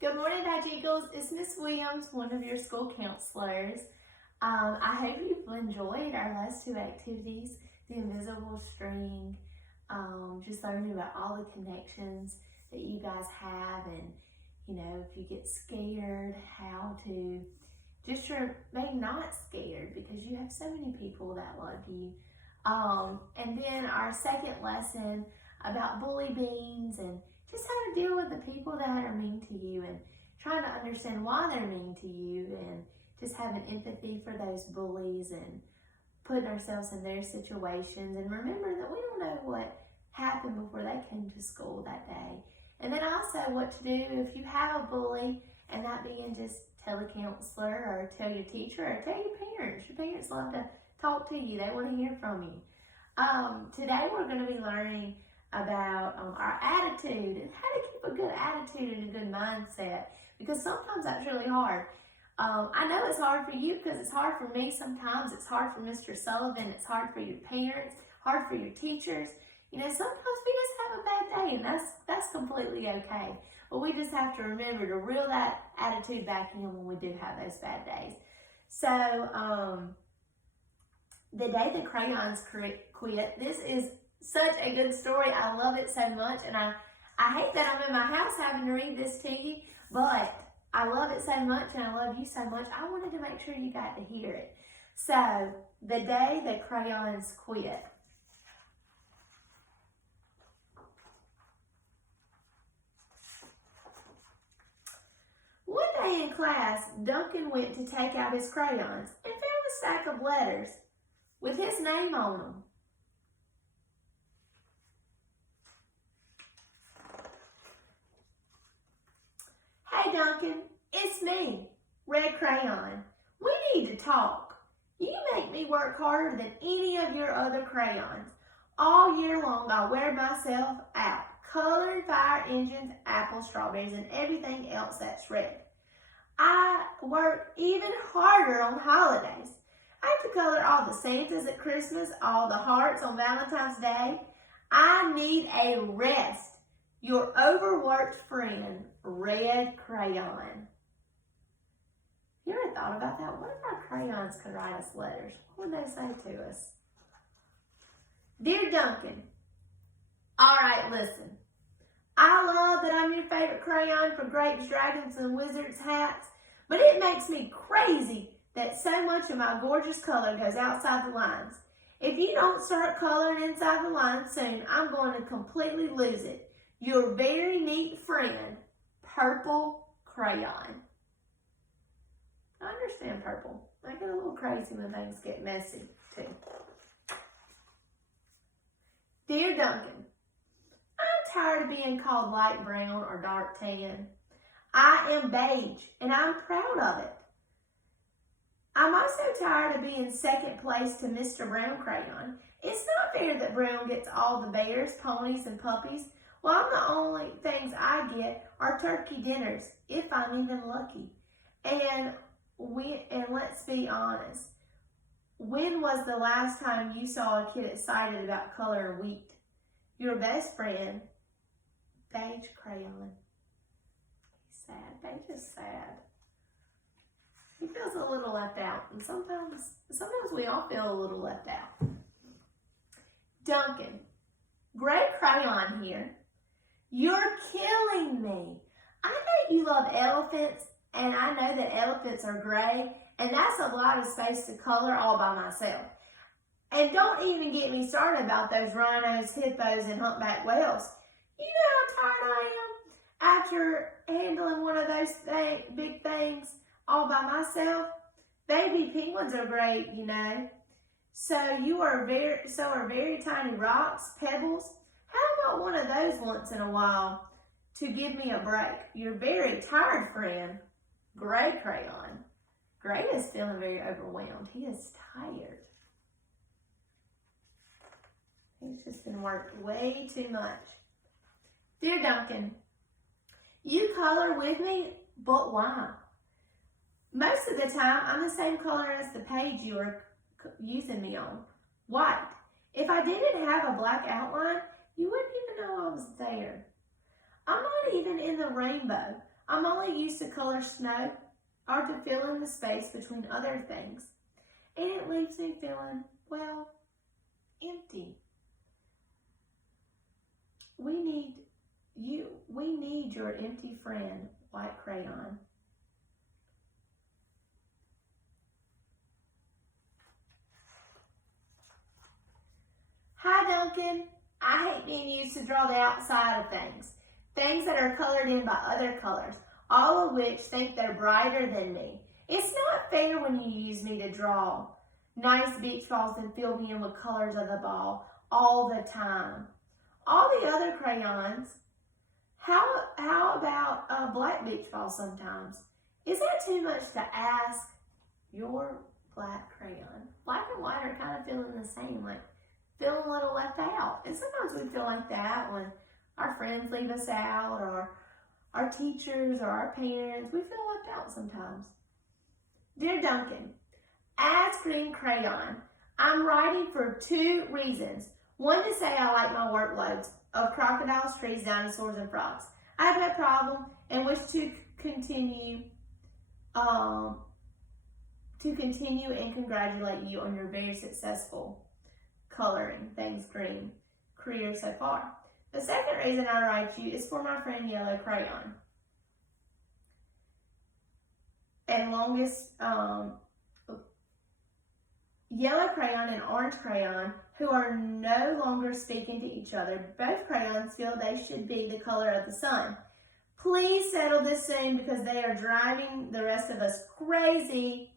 Good morning, Dodge Eagles. It's Miss Williams, one of your school counselors. I hope you've enjoyed our last two activities, the invisible string, just learning about all the connections that you guys have, and if you get scared, how to just remain not scared because you have so many people that love you. And then our second lesson about bully beans and just how to deal with the people that are mean to you and trying to understand why they're mean to you and just having empathy for those bullies and putting ourselves in their situations and remember that we don't know what happened before they came to school that day. And then also what to do if you have a bully and not being just tell a counselor or tell your teacher or tell your parents. Your parents love to talk to you. They want to hear from you. Today we're going to be learning about our attitude and how to keep a good attitude and a good mindset, because sometimes that's really hard. I know it's hard for you because it's hard for me sometimes. It's hard for Mr. Sullivan. It's hard for your parents, hard for your teachers. Sometimes we just have a bad day, and that's completely okay. But we just have to remember to reel that attitude back in when we do have those bad days. So the day the Crayons quit, this is such a good story. I love it so much, and I hate that I'm in my house having to read this to you, but I love it so much and I love you so much. I wanted to make sure you got to hear it. So, the day that Crayons quit. One day in class, Duncan went to take out his crayons and found a stack of letters with his name on them. Hey Duncan, it's me, Red Crayon. We need to talk. You make me work harder than any of your other crayons. All year long I wear myself out, coloring fire engines, apples, strawberries, and everything else that's red. I work even harder on holidays. I have to color all the Santas at Christmas, all the hearts on Valentine's Day. I need a rest. Your overworked friend, Red Crayon. You ever thought about that? What if our crayons could write us letters? What would they say to us? Dear Duncan, all right, listen. I love that I'm your favorite crayon for grapes, dragons, and wizards hats, but it makes me crazy that so much of my gorgeous color goes outside the lines. If you don't start coloring inside the lines soon, I'm going to completely lose it. Your very neat friend, Purple Crayon. I understand purple. I get a little crazy when things get messy, too. Dear Duncan, I'm tired of being called light brown or dark tan. I am beige, and I'm proud of it. I'm also tired of being second place to Mr. Brown Crayon. It's not fair that Brown gets all the bears, ponies, and puppies, while the only things I get are turkey dinners, if I'm even lucky. And let's be honest, when was the last time you saw a kid excited about coloring wheat? Your best friend, Beige Crayon. He's sad. Beige is sad. He feels a little left out, and sometimes we all feel a little left out. Duncan, Gray Crayon here. You're killing me. I know you love elephants, and I know that elephants are gray, and that's a lot of space to color all by myself. And don't even get me started about those rhinos, hippos, and humpback whales. You know how tired I am after handling one of those big things all by myself? Baby penguins are great, So are very tiny rocks, pebbles. How about one of those once in a while to give me a break? Your very tired friend, Gray Crayon. Gray is feeling very overwhelmed. He is tired. He's just been worked way too much. Dear Duncan, you color with me, but why? Most of the time, I'm the same color as the page you are using me on, white. If I didn't have a black outline, you wouldn't even know I was there. I'm not even in the rainbow. I'm only used to color snow or to fill in the space between other things. And it leaves me feeling, well, empty. We need your empty friend, white crayon. Hi, Duncan. I hate being used to draw the outside of things. Things that are colored in by other colors, all of which think they're brighter than me. It's not fair when you use me to draw nice beach balls and fill me in with colors of the ball all the time. All the other crayons, how about a black beach ball sometimes? Is that too much to ask? Your black crayon. Black and white are kind of feeling the same, like feeling a little left out. And sometimes we feel like that when our friends leave us out, or our teachers or our parents. We feel left out sometimes. Dear Duncan, as green crayon, I'm writing for 2 reasons. One, to say I like my workloads of crocodiles, trees, dinosaurs, and frogs. I have no problem and wish to continue and congratulate you on your very successful coloring things green career so far. The second reason I write you is for my friend Yellow Crayon. And Yellow Crayon and Orange Crayon, who are no longer speaking to each other. Both crayons feel they should be the color of the sun. Please settle this soon because they are driving the rest of us crazy.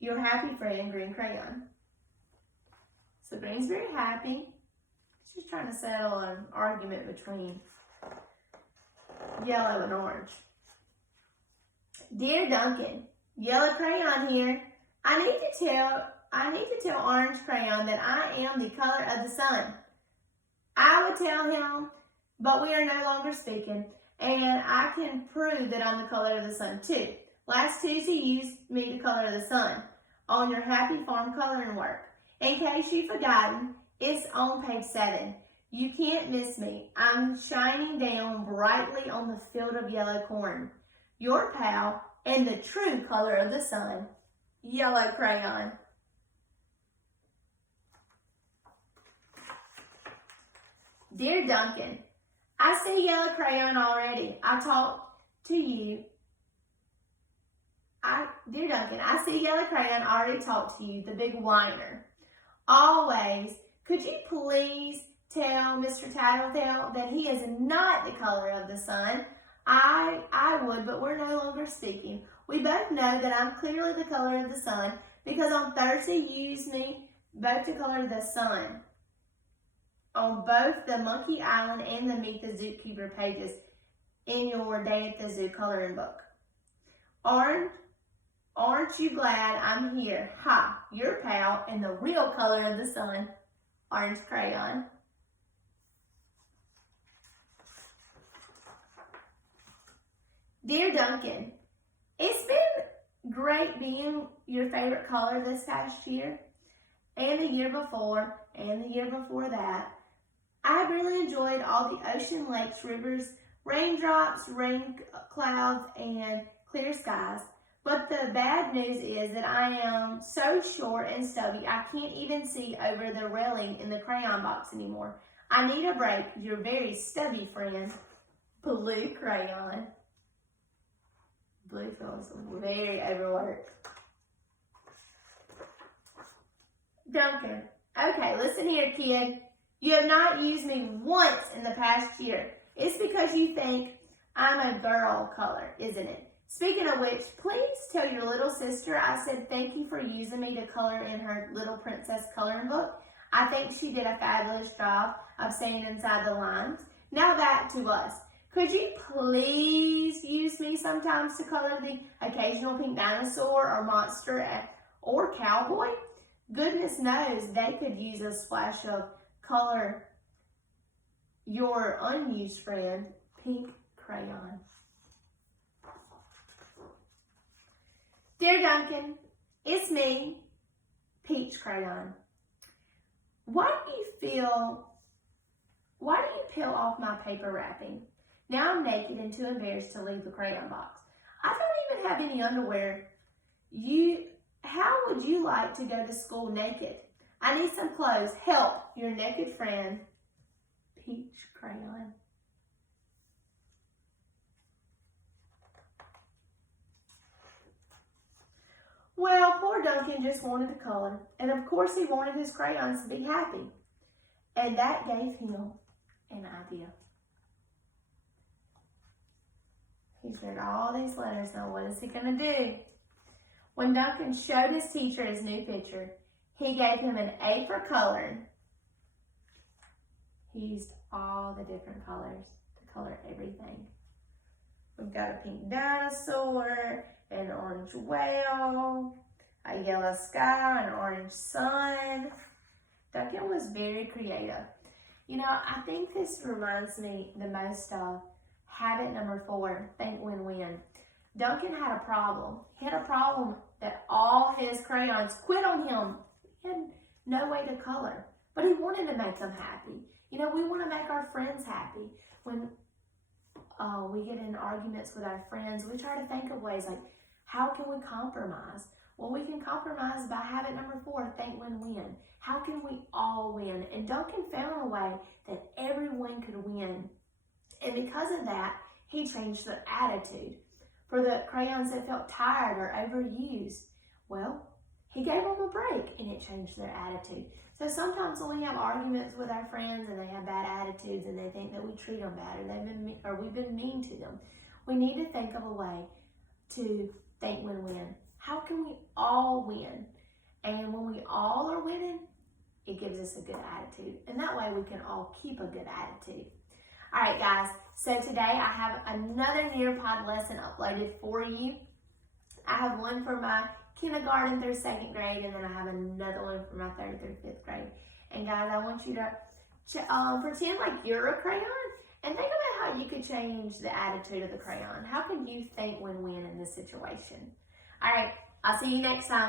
Your happy friend, Green Crayon. So Green's very happy. She's trying to settle an argument between Yellow and Orange. Dear Duncan, Yellow Crayon here. I need to tell Orange Crayon that I am the color of the sun. I would tell him, but we are no longer speaking, and I can prove that I'm the color of the sun too. Last Tuesday, you used me the color of the sun on your Happy Farm coloring work. In case you've forgotten, it's on page 7. You can't miss me. I'm shining down brightly on the field of yellow corn. Your pal and the true color of the sun, Yellow Crayon. Dear Duncan, I see Yellow Crayon already. Dear Duncan, I see Yellow Crayon already talked to you, the big whiner. Always, could you please tell Mr. Tattletale that he is not the color of the sun? I would, but we're no longer speaking. We both know that I'm clearly the color of the sun because on Thursday you used me both to color the sun on both the Monkey Island and the Meet the Zookeeper pages in your Day at the Zoo coloring book. Aren't you glad I'm here? Ha, your pal and the real color of the sun, Orange Crayon. Dear Duncan, it's been great being your favorite color this past year and the year before and the year before that. I've really enjoyed all the ocean, lakes, rivers, raindrops, rain clouds, and clear skies. But the bad news is that I am so short and stubby I can't even see over the railing in the crayon box anymore. I need a break. Your very stubby friend, Blue Crayon. Blue feels very overworked. Duncan, okay, listen here, kid. You have not used me once in the past year. It's because you think I'm a girl color, isn't it? Speaking of which, please tell your little sister I said thank you for using me to color in her Little Princess coloring book. I think she did a fabulous job of staying inside the lines. Now back to us. Could you please use me sometimes to color the occasional pink dinosaur or monster or cowboy? Goodness knows they could use a splash of color. Your unused friend, Pink Crayon. Dear Duncan, it's me, Peach Crayon. Why do you peel off my paper wrapping? Now I'm naked and too embarrassed to leave the crayon box. I don't even have any underwear. How would you like to go to school naked? I need some clothes. Help, your naked friend, Peach Crayon. Well, poor Duncan just wanted to color, and of course he wanted his crayons to be happy. And that gave him an idea. He's read all these letters. Now what is he going to do? When Duncan showed his teacher his new picture, he gave him an A for coloring. He used all the different colors to color everything. We've got a pink dinosaur, an orange whale, a yellow sky, an orange sun. Duncan was very creative. You know, I think this reminds me the most of habit number 4, think win-win. Duncan had a problem. He had a problem that all his crayons quit on him. He had no way to color, but he wanted to make them happy. You know, we want to make our friends happy. When we get in arguments with our friends, we try to think of ways like, how can we compromise? Well, we can compromise by habit number 4, think win-win. How can we all win? And Duncan found a way that everyone could win. And because of that, he changed their attitude. For the crayons that felt tired or overused, well, he gave them a break and it changed their attitude. So sometimes when we have arguments with our friends and they have bad attitudes and they think that we treat them bad or we've been mean to them, we need to think of a way to think win-win. How can we all win? And when we all are winning, it gives us a good attitude. And that way we can all keep a good attitude. All right, guys. So today I have another Nearpod lesson uploaded for you. I have one for my kindergarten through 2nd grade, and then I have another one for my 3rd through 5th grade. And guys, I want you to pretend like you're a crayon and think about how you could change the attitude of the crayon. How can you think win-win in this situation? All right, I'll see you next time.